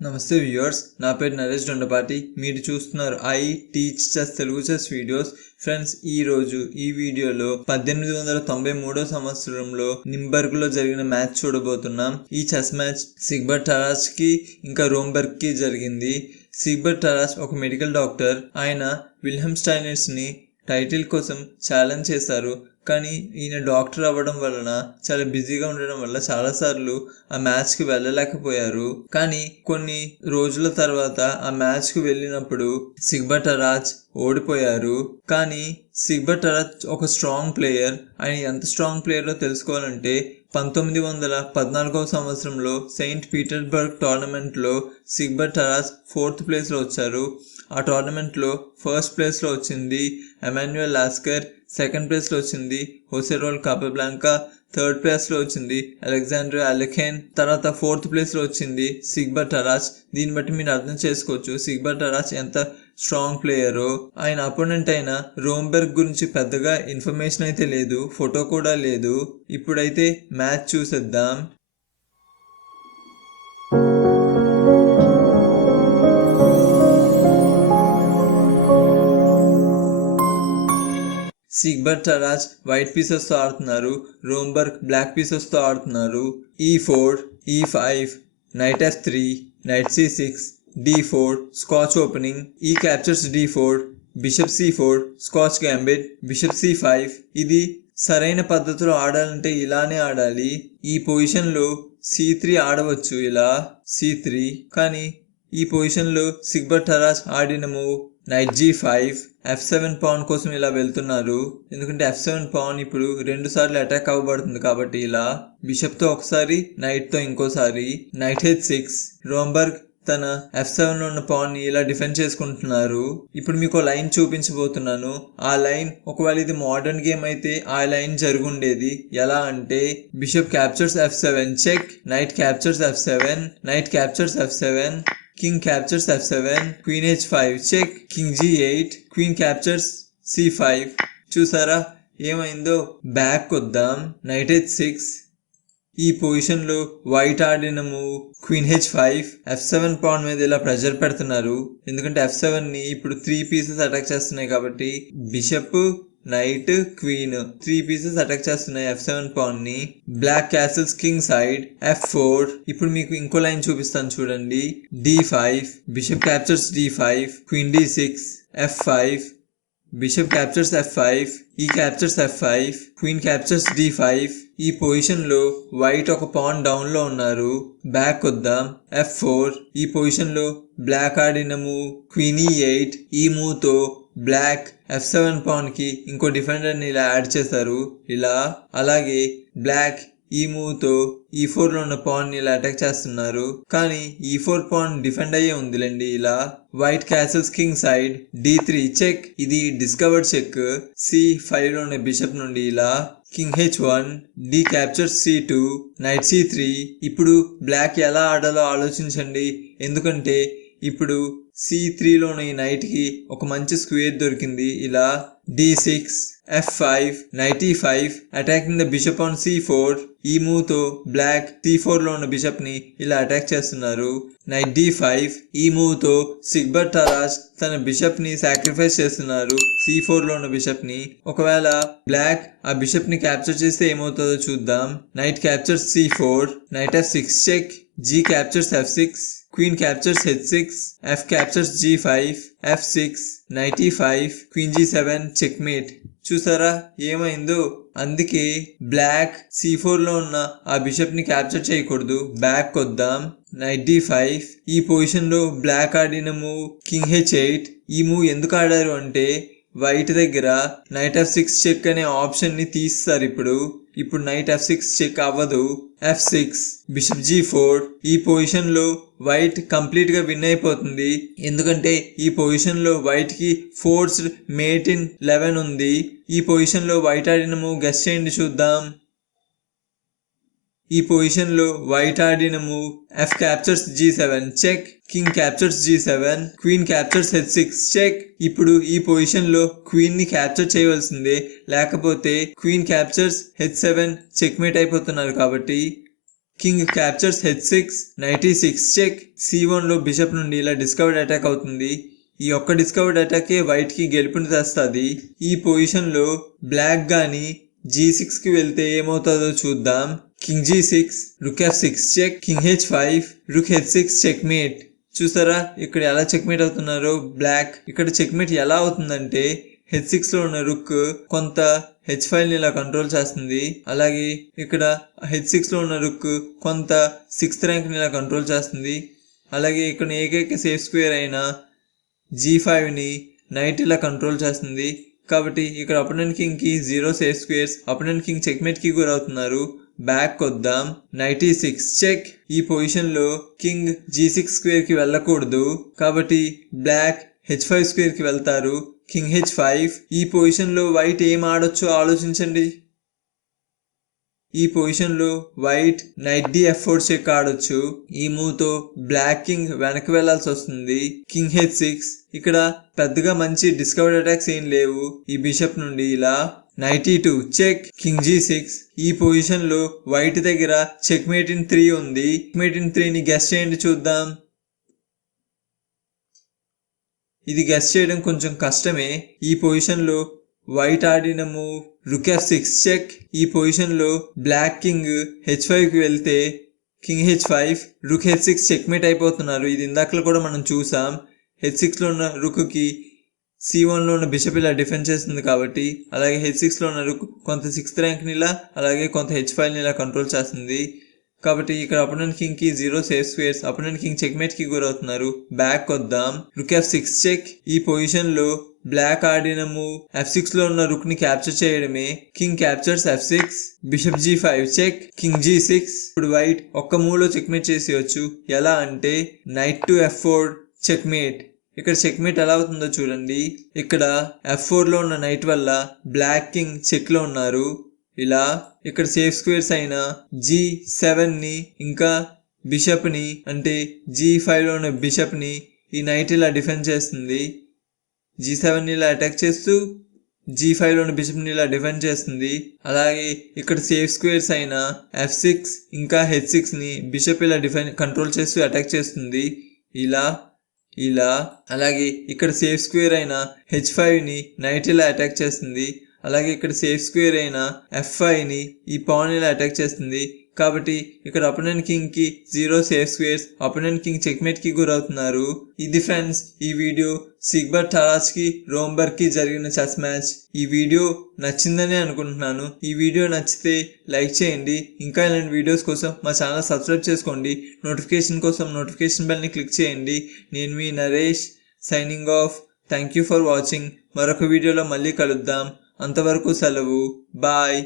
నమస్తే వ్యూవర్స్ నా పేరు నరేష్ దొండపాటి. మీరు చూస్తున్నారు I teach chess Telugu chess videos. Friends ఈ రోజు ఈ వీడియోలో పద్దెనిమిది వందల తొంభై మూడో సంవత్సరంలో నింబర్గ్లో జరిగిన మ్యాచ్ చూడబోతున్నాం. ఈ చెస్ మ్యాచ్ సిగ్బర్ టరాస్కి ఇంకా రోంబర్గ్కి జరిగింది. సిగ్బర్ టరాస్ ఒక మెడికల్ డాక్టర్. ఆయన విల్హమ్ స్టైనర్స్ని టైటిల్ కోసం ఛాలెంజ్ చేశారు. కానీ ఈయన డాక్టర్ అవ్వడం వలన చాలా బిజీగా ఉండడం వల్ల చాలాసార్లు ఆ మ్యాచ్కి వెళ్ళలేకపోయారు. కానీ కొన్ని రోజుల తర్వాత ఆ మ్యాచ్కి వెళ్ళినప్పుడు సిగ్బటరాజ్ ఓడిపోయారు. కానీ సిగ్బటరాజ్ ఒక స్ట్రాంగ్ ప్లేయర్. ఆయన ఎంత స్ట్రాంగ్ ప్లేయరో తెలుసుకోవాలంటే పంతొమ్మిది వందల పద్నాలుగవ సంవత్సరంలో సెయింట్ పీటర్స్బర్గ్ టోర్నమెంట్లో సిగ్బర్ టరాస్ ఫోర్త్ ప్లేస్లో వచ్చారు. ఆ టోర్నమెంట్లో ఫస్ట్ ప్లేస్లో వచ్చింది ఎమాన్యుయల్ లాస్కర్ సెకండ్ ప్లేస్లో వచ్చింది హోసెరోల్ కాపెబ్లాంకా. థర్డ్ ప్లేస్లో వచ్చింది అలెగ్జాండర్ అలెఖేన్ తర్వాత ఫోర్త్ ప్లేస్లో వచ్చింది సిగ్బర్ టరాజ్ దీన్ని బట్టి మీరు అర్థం చేసుకోవచ్చు సిగ్బర్ టరాజ్ ఎంత స్ట్రాంగ్ ప్లేయరో ఆయన అపోనెంట్ అయిన రోంబెర్గ్ గురించి పెద్దగా ఇన్ఫర్మేషన్ అయితే లేదు ఫోటో కూడా లేదు. ఇప్పుడైతే మ్యాచ్ చూసేద్దాం. సిగ్బర్ టరాజ్ వైట్ పీసెస్తో ఆడుతున్నారు. రోంబర్గ్ బ్లాక్ పీసెస్తో ఆడుతున్నారు. E four e five knight f three knight c six d four Scotch opening e captures d four bishop c four Scotch gambit bishop c five. ఇది సరైన పద్ధతిలో ఆడాలంటే ఇలానే ఆడాలి. ఈ పొజిషన్లో సి త్రీ ఆడవచ్చు ఇలా. C three. కానీ ఈ పొజిషన్లో సిగ్బర్ టరాజ్ ఆడిన move knight g five f seven pawn కోసం ఇలా వెళ్తున్నారు. ఎందుకంటే ఎఫ్ సెవెన్ పాన్ ఇప్పుడు రెండు సార్లు అటాక్ అవ్వబడుతుంది కాబట్టి ఇలా బిషప్తో ఒకసారి నైట్తో ఇంకోసారి. నైట్ హెచ్ సిక్స్ రోంబర్గ్ తన ఎఫ్ సెవెన్ ఉన్న పవన్ని ఇలా డిఫెండ్ చేసుకుంటున్నారు. ఇప్పుడు మీకు లైన్ చూపించబోతున్నాను. ఆ లైన్ ఒకవేళ ఇది మోడర్న్ గేమ్ అయితే ఆ లైన్ జరుగుండేది. ఎలా అంటే bishop captures f seven check knight captures f seven knight captures f seven king captures f seven queen h five check king g eight queen captures c five చూసారా? ఏమైందో? Back వద్దాం night H six ఈ పొజిషన్లో white ఆడిన move queen h five f seven pawn మీద ఇలా pressure పెడుతున్నారు. ఎందుకంటే ఎఫ్ సెవెన్ని ఇప్పుడు త్రీ పీసెస్ అటాక్ చేస్తున్నాయి కాబట్టి bishop knight queen. Three pieces attack చేస్తున్నాయి. F seven పాన్ని black castles king side f four ఇప్పుడు మీకు ఇంకో లైన్ చూపిస్తాను చూడండి. D five bishop captures d five queen d six f five bishop captures f five e captures f five queen captures d five ఈ పొజిషన్లో white ఒక pan డౌన్లో ఉన్నారు. బ్యాక్ వద్దాం. ఎఫ్ ఫోర్ ఈ పొజిషన్లో బ్లాక్ ఆడిన మూవ్ క్వీన్ ఈ ఎయిట్ ఈ మూవ్తో బ్లాక్ ఎఫ్ సెవెన్ పాన్కి ఇంకో డిఫెండర్ని ఇలా యాడ్ చేశారు ఇలా అలాగే బ్లాక్ ఈ మూవ్తో ఈ ఫోర్లో ఉన్న పాన్ ఇలా అటాక్ చేస్తున్నారు. కానీ ఈ ఫోర్ పాన్ డిఫెండ్ అయ్యే ఉందిలేండి ఇలా. White castles king side d three check ఇది డిస్కవర్డ్ చెక్ సి ఫైవ్లో ఉన్న బిషప్ నుండి ఇలా. King h one d capture c two knight c three ఇప్పుడు బ్లాక్ ఎలా ఆడాలో ఆలోచించండి. ఎందుకంటే ఇప్పుడు సి త్రీలోని నైట్కి ఒక మంచి స్క్వేర్ దొరికింది. ఇలా d six f five knight five attacking the bishop on c four ఈ మూవ్తో బ్లాక్ సి ఫోర్లో ఉన్న బిషప్ని ఇలా అటాక్ చేస్తున్నారు. నైట్ డి ఫైవ్ ఈ మూవ్తో సిగ్బర్ టరాజ్ తన బిషప్ని సాక్రిఫైస్ చేస్తున్నారు. సి ఫోర్లో ఉన్న బిషప్ని ఒకవేళ బ్లాక్ ఆ బిషప్ని క్యాప్చర్ చేస్తే ఏమవుతుందో చూద్దాం. Knight captures c four knight f six check g captures f six queen captures h six f captures g five f six knight e five queen g seven checkmate చూసారా? ఏమైందో? అందుకే black c లో ఉన్న ఆ బిషప్ని capture చేయకూడదు. Back వద్దాం knight d five ఈ పొజిషన్లో బ్లాక్ ఆడిన మూవ్ కింగ్ హెచ్ ఎయిట్ ఈ మూవ్ ఎందుకు ఆడారు అంటే వైట్ దగ్గర నైట్ ఎఫ్ సిక్స్ చెక్ అనే ఆప్షన్ని తీస్తారు ఇప్పుడు. ఇప్పుడు నైట్ ఎఫ్ సిక్స్ చెక్ అవ్వదు. F six bishop G four ఈ పొజిషన్లో వైట్ కంప్లీట్గా విన్ అయిపోతుంది. ఎందుకంటే ఈ పొజిషన్లో వైట్కి ఫోర్స్ మేట్ ఇన్ లెవెన్ ఉంది. ఈ పొజిషన్లో వైట్ ఆడిన మూవ్ గెస్ట్ చేయండి చూద్దాం. ఈ పొజిషన్లో వైట్ ఆడిన move f captures g seven check king captures g seven queen captures h six check ఇప్పుడు ఈ పొజిషన్లో క్వీన్ని క్యాప్చర్ చేయవలసిందే లేకపోతే queen captures h seven checkmate అయిపోతున్నారు కాబట్టి king captures h six knight e six check c వన్లో బిషప్ నుండి ఇలా డిస్కవర్డ్ అటాక్ అవుతుంది. ఈ ఒక్క డిస్కవర్డ్ అటాకే వైట్కి గెలుపుని తెస్తుంది. ఈ పొజిషన్లో బ్లాక్ కానీ జీ సిక్స్కి వెళ్తే ఏమవుతుందో చూద్దాం. King g six rook f six check king h five rook h six check mate చూసారా? ఇక్కడ ఎలా చెక్మేట్ అవుతున్నారో? బ్లాక్ ఇక్కడ చెక్మేట్ ఎలా అవుతుందంటే హెచ్ సిక్స్లో ఉన్న రుక్ కొంత హెచ్ ఫైవ్ని ఇలా కంట్రోల్ చేస్తుంది. అలాగే ఇక్కడ హెచ్ సిక్స్లో ఉన్న రుక్ కొంత సిక్స్త్ ర్యాంక్ని ఇలా కంట్రోల్ చేస్తుంది. అలాగే ఇక్కడ ఏకైక సేఫ్ స్క్వేర్ అయిన జీ ఫైవ్ని నైట్ ఇలా కంట్రోల్ చేస్తుంది. కాబట్టి ఇక్కడ opponent కింగ్కి zero safe squares opponent king చెక్మేట్కి గురవుతున్నారు బ్యాక్ వద్దాం నైటీ సిక్స్ చెక్ ఈ పొజిషన్లో కింగ్ జీ సిక్స్ స్క్వేర్కి వెళ్ళకూడదు. కాబట్టి బ్లాక్ హెచ్ ఫైవ్ స్క్వేర్కి వెళ్తారు. కింగ్ హెచ్ ఫైవ్ ఈ పొజిషన్లో వైట్ ఏం ఆడొచ్చో ఆలోచించండి. ఈ పొజిషన్లో white knight d f four check ఆడొచ్చు. ఈ మూవ్తో బ్లాక్ కింగ్ వెనక్కి వెళ్ళాల్సి వస్తుంది. కింగ్ హెచ్ సిక్స్ ఇక్కడ పెద్దగా మంచి డిస్కవర్డ్ అటాక్స్ ఏం లేవు. ఈ బిషప్ నుండి ఇలా knight e two check king g six ఈ పొజిషన్లో వైట్ దగ్గర చెక్ మేట్ ఇన్ త్రీ ఉంది. చెక్ మేట్ ఇన్ త్రీని గెస్ట్ చేయండి చూద్దాం. ఇది గెస్ట్ చేయడం కొంచెం కష్టమే. ఈ పొజిషన్లో వైట్ ఆడిన move rook f six check ఈ పొజిషన్లో బ్లాక్ కింగ్ హెచ్ ఫైవ్కి వెళ్తే king h five rook h six checkmate అయిపోతున్నారు. ఇది ఇందాకలో కూడా మనం చూసాం. హెచ్ సిక్స్లో ఉన్న రుక్కి సి వన్లో ఉన్న బిషప్ ఇలా డిఫెండ్ చేస్తుంది కాబట్టి అలాగే హెచ్ సిక్స్లో ఉన్న రుక్ కొంత సిక్స్త్ ర్యాంక్ని ఇలా అలాగే కొంత హెచ్ ఫైవ్ని ఇలా కంట్రోల్ చేస్తుంది. కాబట్టి ఇక్కడ opponent కింగ్కి zero safe squares opponent king చెక్మేట్కి గురవుతున్నారు. బ్యాక్ వద్దాం రుక్ ఎఫ్ సిక్స్ చెక్ ఈ పొజిషన్లో బ్లాక్ ఆడిన. మూవ్ ఎఫ్ సిక్స్లో ఉన్న రుక్ని క్యాప్చర్ చేయడమే. King captures f six bishop g five check king g six ఇప్పుడు వైట్ ఒక్క మూవ్లో చెక్మేట్ చేసేయచ్చు. ఎలా అంటే knight to f four checkmate ఇక్కడ చెక్మేట్ ఎలా అవుతుందో చూడండి. ఇక్కడ ఎఫ్ ఫోర్లో ఉన్న నైట్ వల్ల బ్లాక్ కింగ్ చెక్లో ఉన్నారు. ఇలా ఇక్కడ సేఫ్ స్క్వేర్స్ అయిన జీ సెవెన్ని ఇంకా బిషప్ని అంటే జీ ఫైవ్లో ఉన్న బిషప్ని ఈ నైట్ ఇలా డిఫెండ్ చేస్తుంది. జీ సెవెన్ ఇలా అటాక్ చేస్తూ జీ ఫైవ్ ఉన్న బిషప్ని ఇలా డిఫెండ్ చేస్తుంది. అలాగే ఇక్కడ సేఫ్ స్క్వేర్స్ అయిన ఎఫ్ సిక్స్ ఇంకా హెచ్ సిక్స్ని బిషప్ ఇలా డిఫెండ్ కంట్రోల్ చేస్తూ అటాక్ చేస్తుంది. ఇలా ఇలా అలాగే ఇక్కడ సేఫ్ స్క్వేర్ అయిన హెచ్ ఫైవ్ని నైట్ ఇలా అటాక్ చేస్తుంది. అలాగే ఇక్కడ సేఫ్ స్క్వేర్ అయిన ఎఫ్ఐని ఈ పవన్ ఇలా అటాక్ చేస్తుంది. కాబట్టి ఇక్కడ opponent కింగ్కి zero safe squares opponent king చెక్మేట్కి గురవుతున్నారు. ఇది ఫ్రెండ్స్ ఈ వీడియో సిగ్బర్ టారాజ్కి కి జరిగిన చెస్ మ్యాచ్ ఈ వీడియో నచ్చిందని అనుకుంటున్నాను. ఈ వీడియో నచ్చితే లైక్ చేయండి. ఇంకా ఇలాంటి వీడియోస్ కోసం మా ఛానల్ సబ్స్క్రైబ్ చేసుకోండి. నోటిఫికేషన్ కోసం నోటిఫికేషన్ బెల్ని క్లిక్ చేయండి. నేను మీ Naresh signing off thank you for watching మరొక వీడియోలో మళ్ళీ కలుద్దాం. అంతవరకు సెలవు. బాయ్